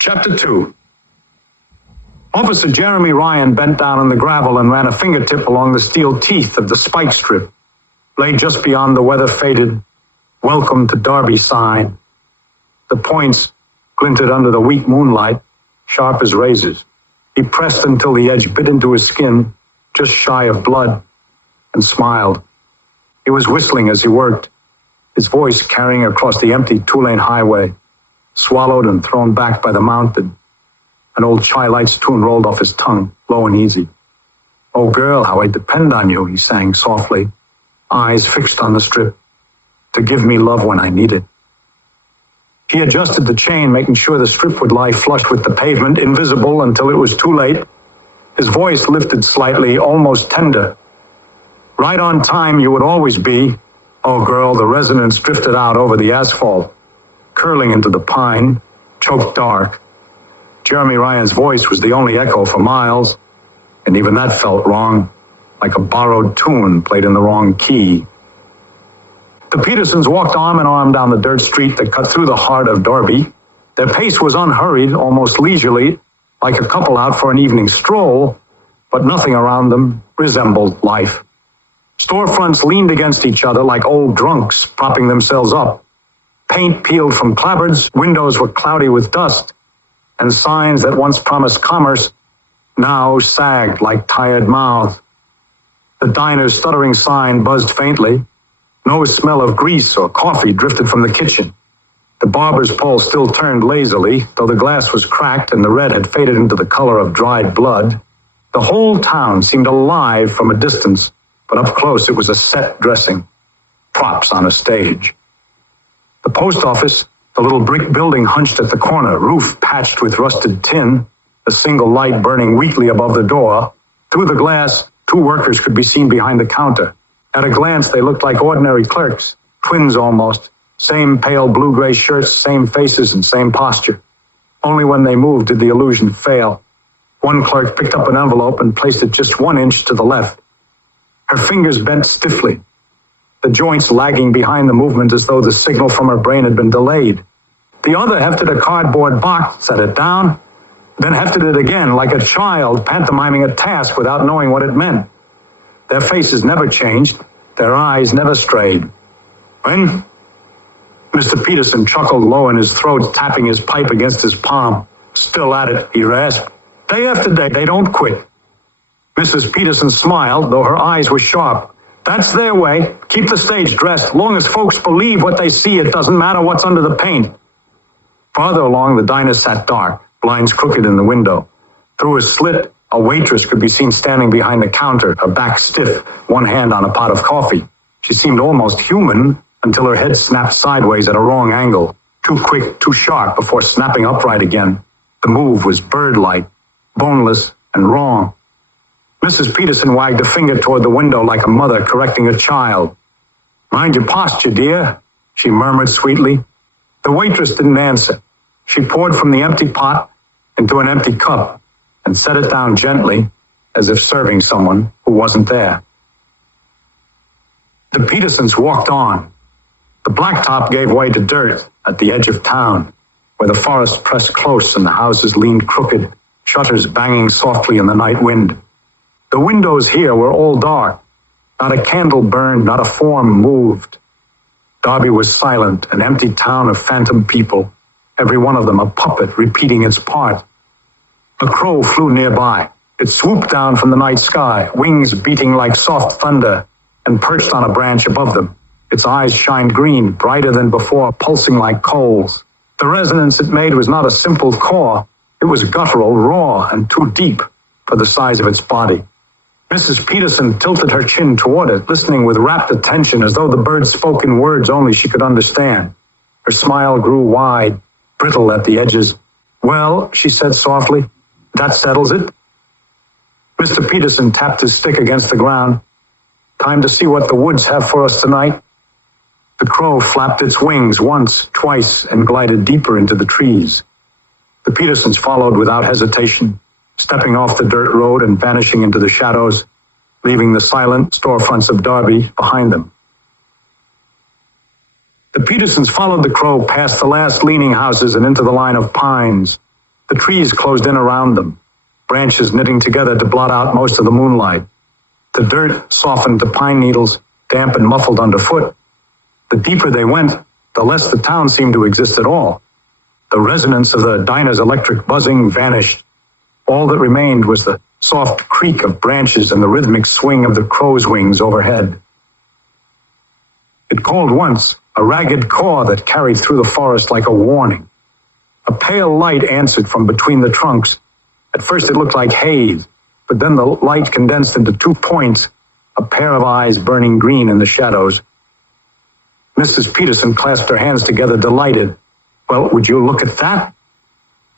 Chapter 2. Officer Jeremy Ryan bent down on the gravel and ran a fingertip along the steel teeth of the spike strip, lay just beyond the weather-faded "Welcome to Derbie" sign. The points glinted under the weak moonlight, sharp as razors. He pressed until the edge bit into his skin, just shy of blood, and smiled. He was whistling as he worked, his voice carrying across the empty two-lane highway, swallowed and thrown back by the mountain. An old Chai Lights tune rolled off his tongue, low and easy. "Oh girl, how I depend on you," he sang softly, eyes fixed on the strip, "to give me love when I need it." He adjusted the chain, making sure the strip would lie flush with the pavement, invisible until it was too late. His voice lifted slightly, almost tender. "Right on time you would always be." Oh girl, the resonance drifted out over the asphalt, curling into the pine, choked dark. Jeremy Ryan's voice was the only echo for miles, and even that felt wrong, like a borrowed tune played in the wrong key. The Petersons walked arm in arm down the dirt street that cut through the heart of Derbie. Their pace was unhurried, almost leisurely, like a couple out for an evening stroll, but nothing around them resembled life. Storefronts leaned against each other like old drunks, propping themselves up. Paint peeled from clapboards, windows were cloudy with dust, and signs that once promised commerce now sagged like tired mouths. The diner's stuttering sign buzzed faintly. No smell of grease or coffee drifted from the kitchen. The barber's pole still turned lazily, though the glass was cracked and the red had faded into the color of dried blood. The whole town seemed alive from a distance, but up close it was a set dressing, props on a stage. The post office, the little brick building hunched at the corner, roof patched with rusted tin, a single light burning weakly above the door. Through the glass, two workers could be seen behind the counter. At a glance, they looked like ordinary clerks, twins almost, same pale blue-gray shirts, same faces, and same posture. Only when they moved did the illusion fail. One clerk picked up an envelope and placed it just 1 inch to the left. Her fingers bent stiffly, the joints lagging behind the movement as though the signal from her brain had been delayed. The other hefted a cardboard box, set it down, then hefted it again like a child pantomiming a task without knowing what it meant. Their faces never changed, their eyes never strayed. "When?" Mr. Peterson chuckled low in his throat, tapping his pipe against his palm. "Still at it," he rasped. "Day after day, they don't quit." Mrs. Peterson smiled, though her eyes were sharp. "That's their way. Keep the stage dressed. Long as folks believe what they see, it doesn't matter what's under the paint." Farther along, the diner sat dark, blinds crooked in the window. Through a slit, a waitress could be seen standing behind the counter, her back stiff, one hand on a pot of coffee. She seemed almost human until her head snapped sideways at a wrong angle, too quick, too sharp before snapping upright again. The move was bird-like, boneless, and wrong. Mrs. Peterson wagged a finger toward the window like a mother correcting a child. "Mind your posture, dear," she murmured sweetly. The waitress didn't answer. She poured from the empty pot into an empty cup and set it down gently, as if serving someone who wasn't there. The Petersons walked on. The blacktop gave way to dirt at the edge of town, where the forest pressed close and the houses leaned crooked, shutters banging softly in the night wind. The windows here were all dark. Not a candle burned, not a form moved. Derbie was silent, an empty town of phantom people, every one of them a puppet repeating its part. A crow flew nearby. It swooped down from the night sky, wings beating like soft thunder, and perched on a branch above them. Its eyes shined green, brighter than before, pulsing like coals. The resonance it made was not a simple caw. It was guttural, raw, and too deep for the size of its body. Mrs. Peterson tilted her chin toward it, listening with rapt attention as though the bird spoke in words only she could understand. Her smile grew wide, brittle at the edges. "Well," she said softly, "that settles it." Mr. Peterson tapped his stick against the ground. "Time to see what the woods have for us tonight." The crow flapped its wings once, twice, and glided deeper into the trees. The Petersons followed without hesitation, stepping off the dirt road and vanishing into the shadows, leaving the silent storefronts of Derbie behind them. The Petersons followed the crow past the last leaning houses and into the line of pines, The trees closed in around them, branches knitting together to blot out most of the moonlight. The dirt softened to pine needles, damp and muffled underfoot. The deeper they went, the less the town seemed to exist at all. The resonance of the diner's electric buzzing vanished. All that remained was the soft creak of branches and the rhythmic swing of the crow's wings overhead. It called once, a ragged caw that carried through the forest like a warning. A pale light answered from between the trunks. At first it looked like haze, but then the light condensed into 2 points, a pair of eyes burning green in the shadows. Mrs. Peterson clasped her hands together, delighted. Well, would you look at that?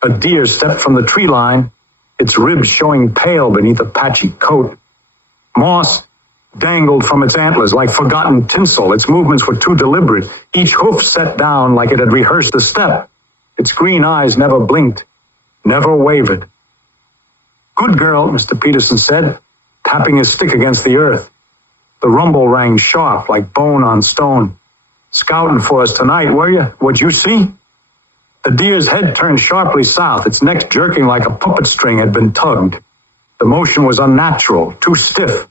A deer stepped from the tree line, its ribs showing pale beneath a patchy coat. Moss dangled from its antlers like forgotten tinsel. Its movements were too deliberate, each hoof set down like it had rehearsed the step. Its green eyes never blinked, never wavered. Good girl, Mr. Peterson said, tapping his stick against the earth. The rumble rang sharp like bone on stone. Scouting for us tonight, were you? What'd you see? The deer's head turned sharply south, its neck jerking like a puppet string had been tugged. The motion was unnatural, too stiff,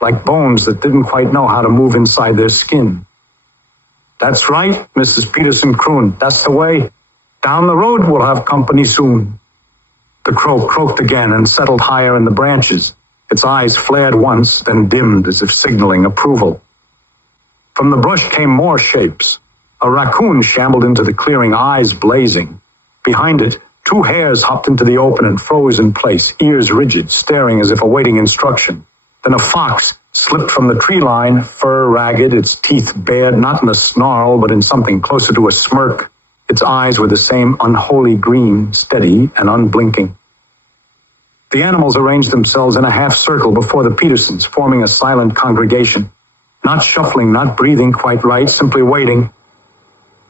like bones that didn't quite know how to move inside their skin. That's right, Mrs. Peterson crooned. That's the way. Down the road we'll have company soon. The crow croaked again and settled higher in the branches. Its eyes flared once, then dimmed as if signaling approval. From the brush came more shapes. A raccoon shambled into the clearing, eyes blazing. Behind it, 2 hares hopped into the open and froze in place, ears rigid, staring as if awaiting instruction. Then a fox slipped from the tree line, fur ragged, its teeth bared, not in a snarl, but in something closer to a smirk. Its eyes were the same unholy green, steady and unblinking. The animals arranged themselves in a half circle before the Petersons, forming a silent congregation. Not shuffling, not breathing quite right, simply waiting.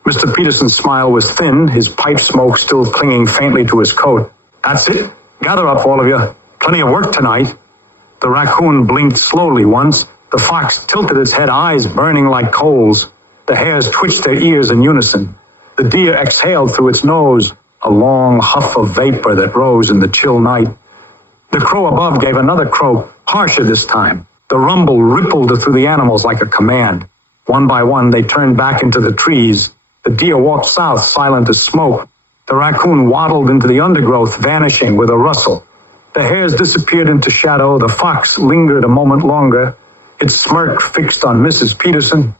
Mr. Peterson's smile was thin, his pipe smoke still clinging faintly to his coat. That's it. Gather up, all of you. Plenty of work tonight. The raccoon blinked slowly once. The fox tilted its head, eyes burning like coals. The hares twitched their ears in unison. The deer exhaled through its nose, a long huff of vapor that rose in the chill night. The crow above gave another croak, harsher this time. The rumble rippled through the animals like a command. One by one, they turned back into the trees. The deer walked south, silent as smoke. The raccoon waddled into the undergrowth, vanishing with a rustle. The hares disappeared into shadow. The fox lingered a moment longer, its smirk fixed on Mrs. Peterson.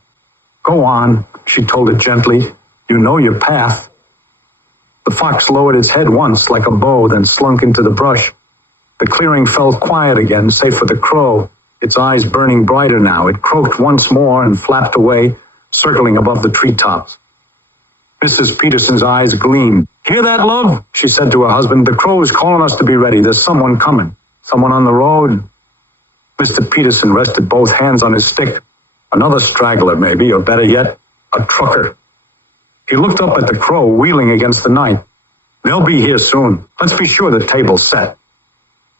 Go on, she told it gently. You know your path. The fox lowered its head once like a bow, then slunk into the brush. The clearing fell quiet again, save for the crow, its eyes burning brighter now. It croaked once more and flapped away, circling above the treetops. Mrs. Peterson's eyes gleamed. Hear that, love? She said to her husband. The crow's calling us to be ready. There's someone coming. Someone on the road. Mr. Peterson rested both hands on his stick. Another straggler, maybe, or better yet, a trucker. He looked up at the crow, wheeling against the night. They'll be here soon. Let's be sure the table's set.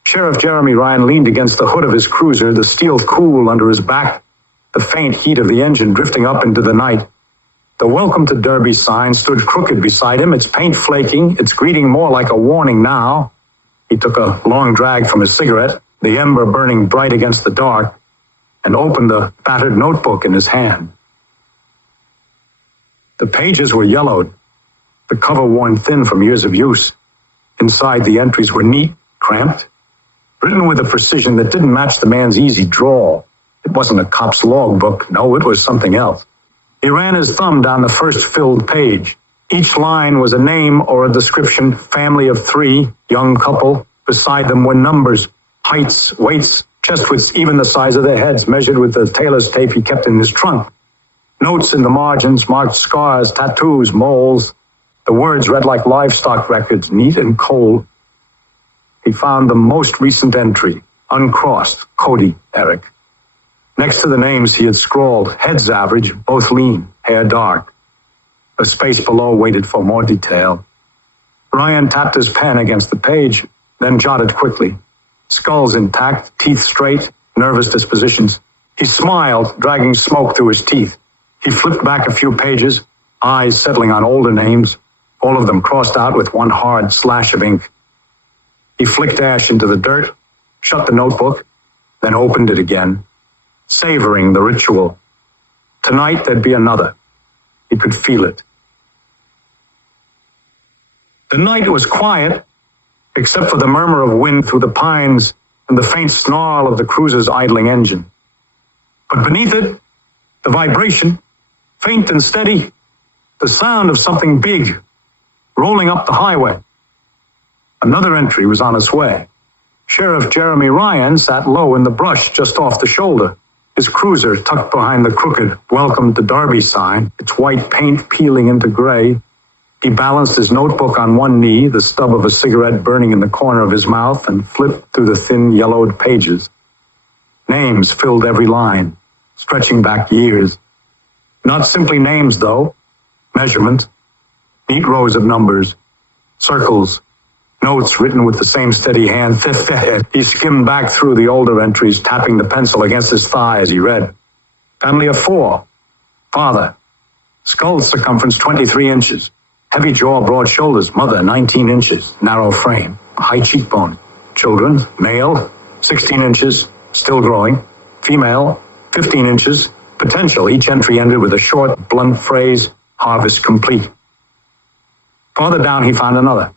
Sheriff Jeremy Ryan leaned against the hood of his cruiser, the steel cool under his back, the faint heat of the engine drifting up into the night. The Welcome to Derbie sign stood crooked beside him, its paint flaking, its greeting more like a warning now. He took a long drag from his cigarette, the ember burning bright against the dark, and opened the battered notebook in his hand. The pages were yellowed, the cover worn thin from years of use. Inside, the entries were neat, cramped, written with a precision that didn't match the man's easy drawl. It wasn't a cop's logbook. No, it was something else. He ran his thumb down the first filled page. Each line was a name or a description, family of 3, young couple. Beside them were numbers, heights, weights, chest widths, even the size of their heads, measured with the tailor's tape he kept in his trunk. Notes in the margins marked scars, tattoos, moles. The words read like livestock records, neat and cold. He found the most recent entry, uncrossed, Cody, Eric. Next to the names he had scrawled, heads average, both lean, hair dark. A space below waited for more detail. Ryan tapped his pen against the page, then jotted quickly. Skulls intact, teeth straight, nervous dispositions. He smiled, dragging smoke through his teeth. He flipped back a few pages, eyes settling on older names, all of them crossed out with one hard slash of ink. He flicked ash into the dirt, shut the notebook, then opened it again, savoring the ritual. Tonight there'd be another. He could feel it. The night was quiet, except for the murmur of wind through the pines and the faint snarl of the cruiser's idling engine. But beneath it, the vibration, faint and steady, the sound of something big, rolling up the highway. Another entry was on its way. Sheriff Jeremy Ryan sat low in the brush just off the shoulder, his cruiser tucked behind the crooked "Welcome to Derbie" sign, its white paint peeling into gray. He balanced his notebook on one knee, the stub of a cigarette burning in the corner of his mouth, and flipped through the thin, yellowed pages. Names filled every line, stretching back years. Not simply names, though. Measurement. Neat rows of numbers. Circles. Notes written with the same steady hand. He skimmed back through the older entries, tapping the pencil against his thigh as he read. Family of 4. Father. Skull circumference 23 inches. Heavy jaw, broad shoulders. Mother, 19 inches. Narrow frame. High cheekbone. Children. Male, 16 inches. Still growing. Female, 15 inches. Potential. Each entry ended with a short, blunt phrase. Harvest complete. Farther down he found another.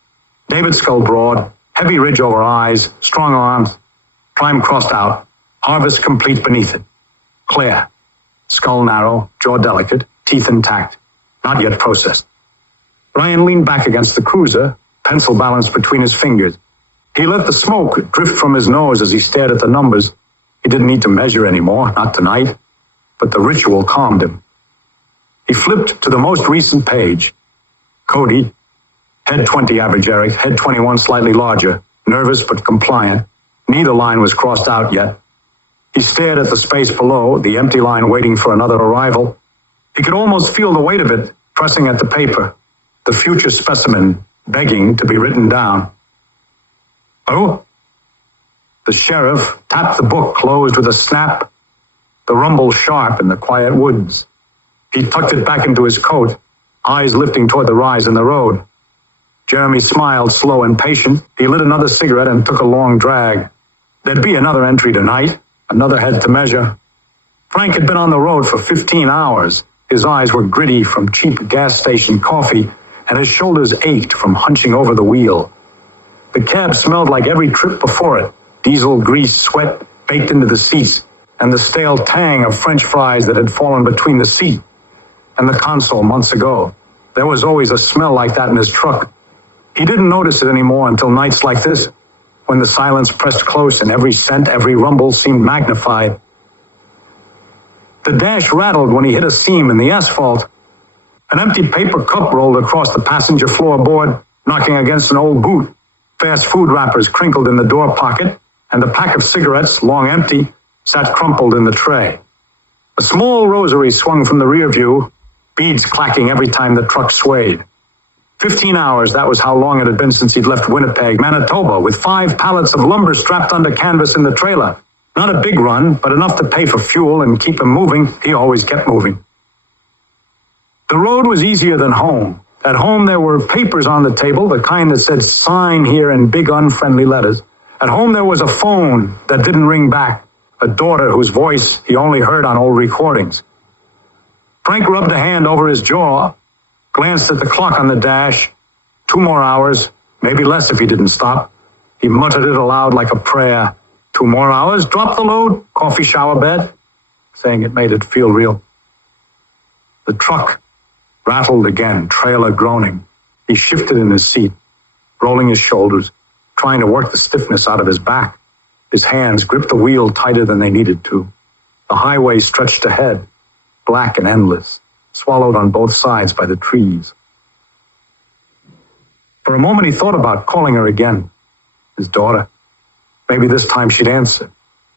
David skull broad, heavy ridge over eyes, strong arms, prime crossed out, harvest complete beneath it. Claire, skull narrow, jaw delicate, teeth intact, not yet processed. Ryan leaned back against the cruiser, pencil balanced between his fingers. He let the smoke drift from his nose as he stared at the numbers. He didn't need to measure anymore, not tonight, but the ritual calmed him. He flipped to the most recent page. Cody, head 20 average Eric, head 21 slightly larger, nervous but compliant. Neither line was crossed out yet. He stared at the space below, the empty line waiting for another arrival. He could almost feel the weight of it pressing at the paper, the future specimen begging to be written down. Oh? The sheriff tapped the book closed with a snap, the rumble sharp in the quiet woods. He tucked it back into his coat, eyes lifting toward the rise in the road. Jeremy smiled, slow and patient. He lit another cigarette and took a long drag. There'd be another entry tonight, another head to measure. Frank had been on the road for 15 hours. His eyes were gritty from cheap gas station coffee, and his shoulders ached from hunching over the wheel. The cab smelled like every trip before it, diesel, grease, sweat baked into the seats, and the stale tang of French fries that had fallen between the seat and the console months ago. There was always a smell like that in his truck. He didn't notice it anymore until nights like this, when the silence pressed close and every scent, every rumble seemed magnified. The dash rattled when he hit a seam in the asphalt. An empty paper cup rolled across the passenger floorboard, knocking against an old boot. Fast food wrappers crinkled in the door pocket, and the pack of cigarettes, long empty, sat crumpled in the tray. A small rosary swung from the rear view, beads clacking every time the truck swayed. 15 hours, that was how long it had been since he'd left Winnipeg, Manitoba, with 5 pallets of lumber strapped under canvas in the trailer. Not a big run, but enough to pay for fuel and keep him moving. He always kept moving. The road was easier than home. At home there were papers on the table, the kind that said "sign here" in big unfriendly letters. At home there was a phone that didn't ring back, a daughter whose voice he only heard on old recordings. Frank rubbed a hand over his jaw, glanced at the clock on the dash. 2 more hours, maybe less if he didn't stop. He muttered it aloud like a prayer. 2 more hours, drop the load, coffee, shower, bed. Saying it made it feel real. The truck rattled again, trailer groaning. He shifted in his seat, rolling his shoulders, trying to work the stiffness out of his back. His hands gripped the wheel tighter than they needed to. The highway stretched ahead, black and endless, swallowed on both sides by the trees. For a moment he thought about calling her again, his daughter. Maybe this time she'd answer.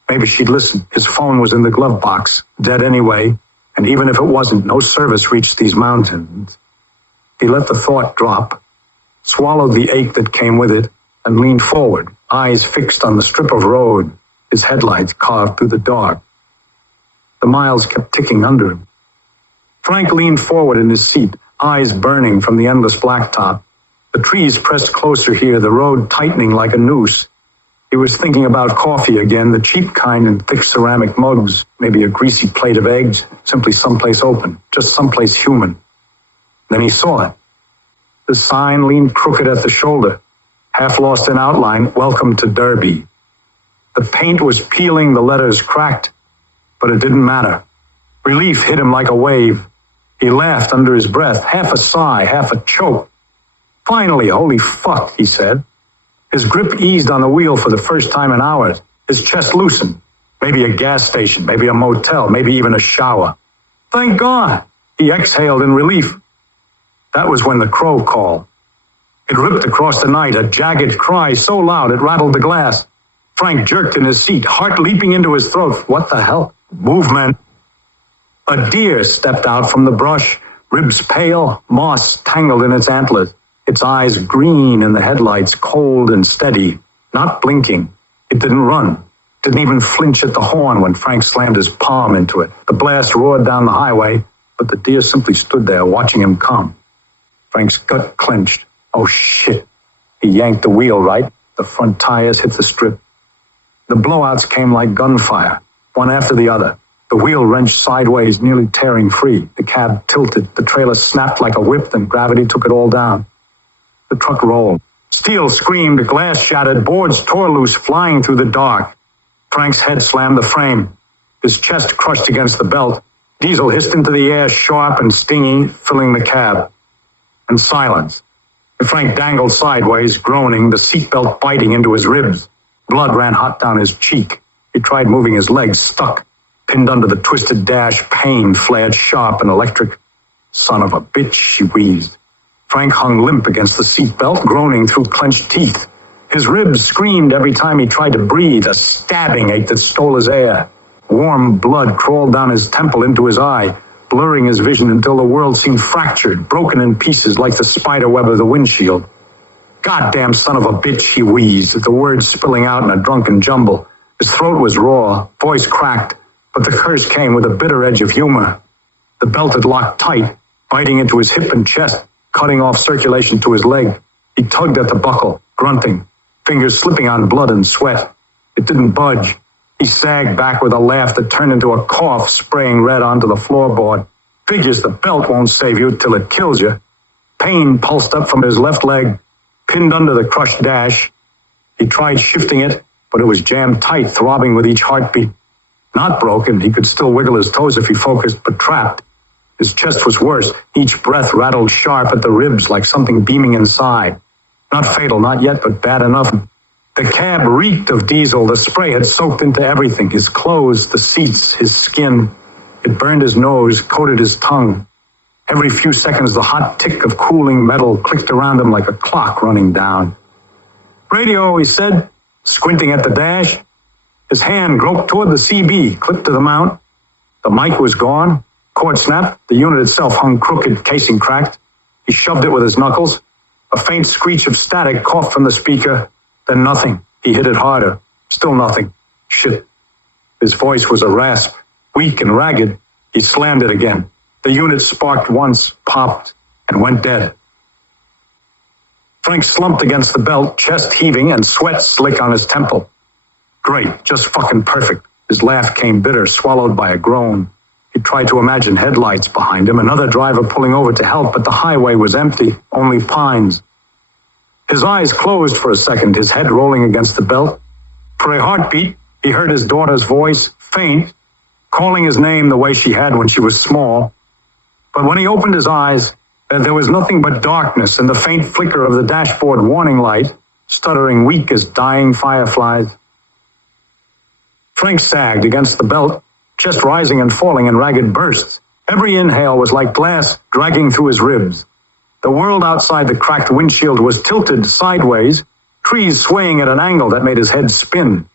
Maybe she'd listen. His phone was in the glove box, dead anyway, and even if it wasn't, no service reached these mountains. He let the thought drop, swallowed the ache that came with it, and leaned forward, eyes fixed on the strip of road, his headlights carved through the dark. The miles kept ticking under him. Frank leaned forward in his seat, eyes burning from the endless blacktop. The trees pressed closer here, the road tightening like a noose. He was thinking about coffee again, the cheap kind in thick ceramic mugs, maybe a greasy plate of eggs, simply someplace open, just someplace human. Then he saw it. The sign leaned crooked at the shoulder, half lost in outline, "Welcome to Derbie." The paint was peeling, the letters cracked, but it didn't matter. Relief hit him like a wave. He laughed under his breath, half a sigh, half a choke. "Finally, holy fuck," he said. His grip eased on the wheel for the first time in hours. His chest loosened. Maybe a gas station, maybe a motel, maybe even a shower. "Thank God," he exhaled in relief. That was when the crow called. It ripped across the night, a jagged cry so loud it rattled the glass. Frank jerked in his seat, heart leaping into his throat. What the hell? Movement. A deer stepped out from the brush, ribs pale, moss tangled in its antlers, its eyes green in the headlights, cold and steady, not blinking. It didn't run, didn't even flinch at the horn when Frank slammed his palm into it. The blast roared down the highway, but the deer simply stood there watching him come. Frank's gut clenched. Oh shit. He yanked the wheel right. The front tires hit the strip. The blowouts came like gunfire, one after the other. The wheel wrenched sideways, nearly tearing free. The cab tilted. The trailer snapped like a whip, and gravity took it all down. The truck rolled. Steel screamed, glass shattered, boards tore loose, flying through the dark. Frank's head slammed the frame. His chest crushed against the belt. Diesel hissed into the air, sharp and stingy, filling the cab. And silence. Frank dangled sideways, groaning, the seatbelt biting into his ribs. Blood ran hot down his cheek. He tried moving his legs, stuck. Pinned under the twisted dash, pain flared sharp and electric. Son of a bitch, she wheezed. Frank hung limp against the seatbelt, groaning through clenched teeth. His ribs screamed every time he tried to breathe, a stabbing ache that stole his air. Warm blood crawled down his temple into his eye, blurring his vision until the world seemed fractured, broken in pieces like the spider web of the windshield. "Goddamn son of a bitch," he wheezed, the words spilling out in a drunken jumble. His throat was raw, voice cracked, but the curse came with a bitter edge of humor. The belt had locked tight, biting into his hip and chest, cutting off circulation to his leg. He tugged at the buckle, grunting, fingers slipping on blood and sweat. It didn't budge. He sagged back with a laugh that turned into a cough, spraying red onto the floorboard. Figures the belt won't save you till it kills you. Pain pulsed up from his left leg, pinned under the crushed dash. He tried shifting it, but it was jammed tight, throbbing with each heartbeat. Not broken, he could still wiggle his toes if he focused, but trapped. His chest was worse. Each breath rattled sharp at the ribs like something beaming inside. Not fatal, not yet, but bad enough. The cab reeked of diesel. The spray had soaked into everything, his clothes, the seats, his skin. It burned his nose, coated his tongue. Every few seconds, the hot tick of cooling metal clicked around him like a clock running down. "Radio," he said, squinting at the dash. His hand groped toward the CB, clipped to the mount. The mic was gone. Cord snapped. The unit itself hung crooked, casing cracked. He shoved it with his knuckles. A faint screech of static coughed from the speaker. Then nothing. He hit it harder. Still nothing. Shit. His voice was a rasp, weak and ragged. He slammed it again. The unit sparked once, popped, and went dead. Frank slumped against the belt, chest heaving and sweat slick on his temple. Great, just fucking perfect. His laugh came bitter, swallowed by a groan. He tried to imagine headlights behind him, another driver pulling over to help, but the highway was empty, only pines. His eyes closed for a second, his head rolling against the belt. For a heartbeat, he heard his daughter's voice, faint, calling his name the way she had when she was small. But when he opened his eyes, there was nothing but darkness and the faint flicker of the dashboard warning light, stuttering weak as dying fireflies. Frank sagged against the belt, chest rising and falling in ragged bursts. Every inhale was like glass dragging through his ribs. The world outside the cracked windshield was tilted sideways, trees swaying at an angle that made his head spin.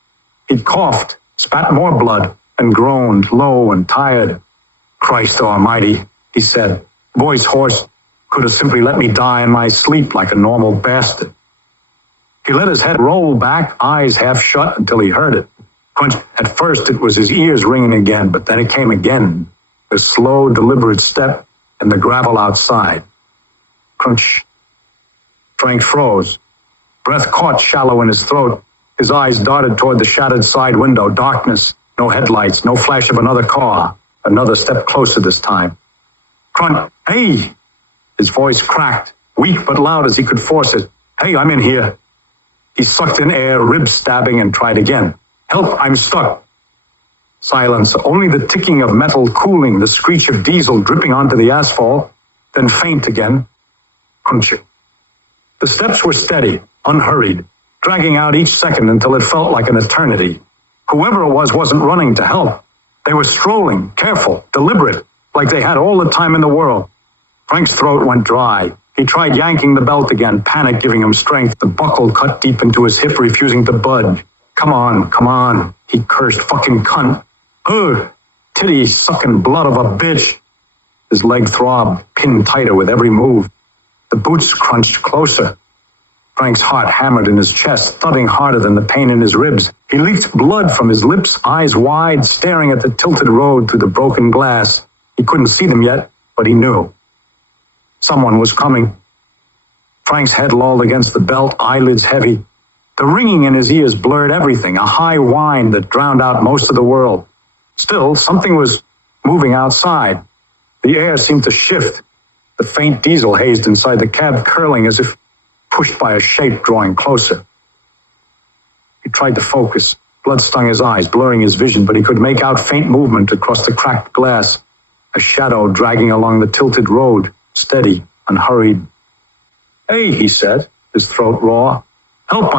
He coughed, spat more blood, and groaned, low and tired. "Christ almighty," he said, voice hoarse. "Could have simply let me die in my sleep like a normal bastard." He let his head roll back, eyes half shut, until he heard it. Crunch. At first it was his ears ringing again, but then it came again. The slow, deliberate step and the gravel outside. Crunch. Frank froze. Breath caught shallow in his throat. His eyes darted toward the shattered side window. Darkness. No headlights. No flash of another car. Another step closer this time. Crunch. Hey! His voice cracked, weak but loud as he could force it. Hey, I'm in here. He sucked in air, ribs stabbing, and tried again. Help, I'm stuck. Silence, only the ticking of metal cooling, the screech of diesel dripping onto the asphalt, then faint again. Crunching. The steps were steady, unhurried, dragging out each second until it felt like an eternity. Whoever it was wasn't running to help. They were strolling, careful, deliberate, like they had all the time in the world. Frank's throat went dry. He tried yanking the belt again, panic giving him strength, the buckle cut deep into his hip, refusing to budge. Come on, he cursed. Fucking cunt. Ugh, titty sucking blood of a bitch. His leg throbbed, pinned tighter with every move. The boots crunched closer. Frank's heart hammered in his chest, thudding harder than the pain in his ribs. He leaked blood from his lips, eyes wide, staring at the tilted road through the broken glass. He couldn't see them yet, but he knew. Someone was coming. Frank's head lolled against the belt, eyelids heavy. The ringing in his ears blurred everything, a high whine that drowned out most of the world. Still, something was moving outside. The air seemed to shift. The faint diesel hazed inside the cab, curling as if pushed by a shape drawing closer. He tried to focus. Blood stung his eyes, blurring his vision, but he could make out faint movement across the cracked glass. A shadow dragging along the tilted road, steady, unhurried. Hey, he said, his throat raw. Help,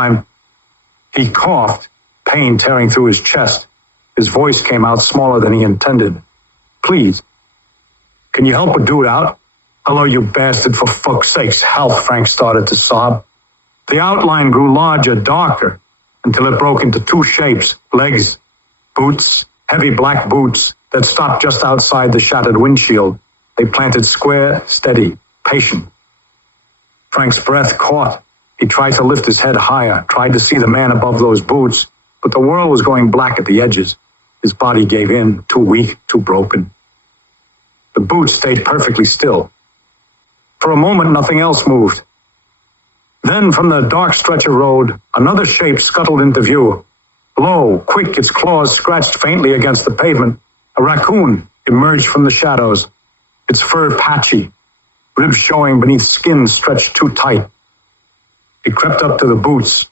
He coughed, pain tearing through his chest. His voice came out smaller than he intended. Please. Can you help a dude out? Hello, you bastard, for fuck's sakes. Help, Frank started to sob. The outline grew larger, darker, until it broke into two shapes, legs, boots, heavy black boots that stopped just outside the shattered windshield. They planted square, steady, patient. Frank's breath caught. He tried to lift his head higher, tried to see the man above those boots, but the world was going black at the edges. His body gave in, too weak, too broken. The boots stayed perfectly still. For a moment, nothing else moved. Then, from the dark stretch of road, another shape scuttled into view. Low, quick, its claws scratched faintly against the pavement. A raccoon emerged from the shadows, its fur patchy, ribs showing beneath skin stretched too tight. It crept up to the boots,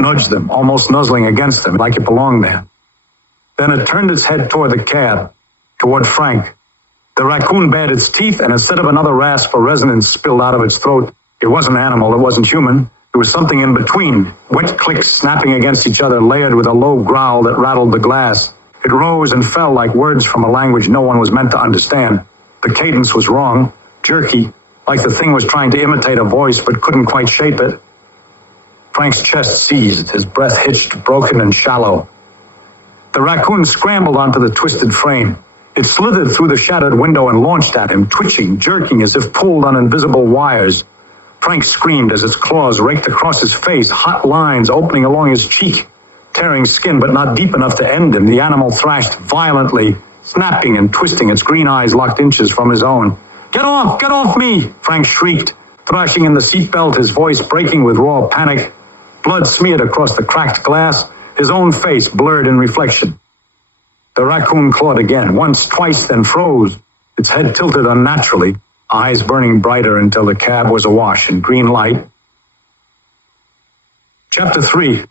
nudged them, almost nuzzling against them, like it belonged there. Then it turned its head toward the cab, toward Frank. The raccoon bared its teeth, and instead of another rasp, a resonance spilled out of its throat. It wasn't animal, it wasn't human. It was something in between, wet clicks snapping against each other, layered with a low growl that rattled the glass. It rose and fell like words from a language no one was meant to understand. The cadence was wrong, jerky, like the thing was trying to imitate a voice but couldn't quite shape it. Frank's chest seized, his breath hitched, broken and shallow. The raccoon scrambled onto the twisted frame. It slithered through the shattered window and launched at him, twitching, jerking as if pulled on invisible wires. Frank screamed as its claws raked across his face, hot lines opening along his cheek, tearing skin but not deep enough to end him. The animal thrashed violently, snapping and twisting, its green eyes locked inches from his own. Get off me! Frank shrieked, thrashing in the seatbelt, his voice breaking with raw panic. Blood smeared across the cracked glass, his own face blurred in reflection. The raccoon clawed again, once, twice, then froze, its head tilted unnaturally, eyes burning brighter until the cab was awash in green light. Chapter 3.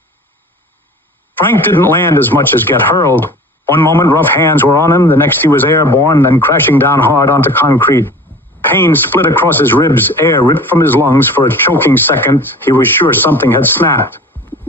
Frank didn't land as much as get hurled. One moment rough hands were on him, the next he was airborne, then crashing down hard onto concrete. Pain split across his ribs, air ripped from his lungs. For a choking second, he was sure something had snapped.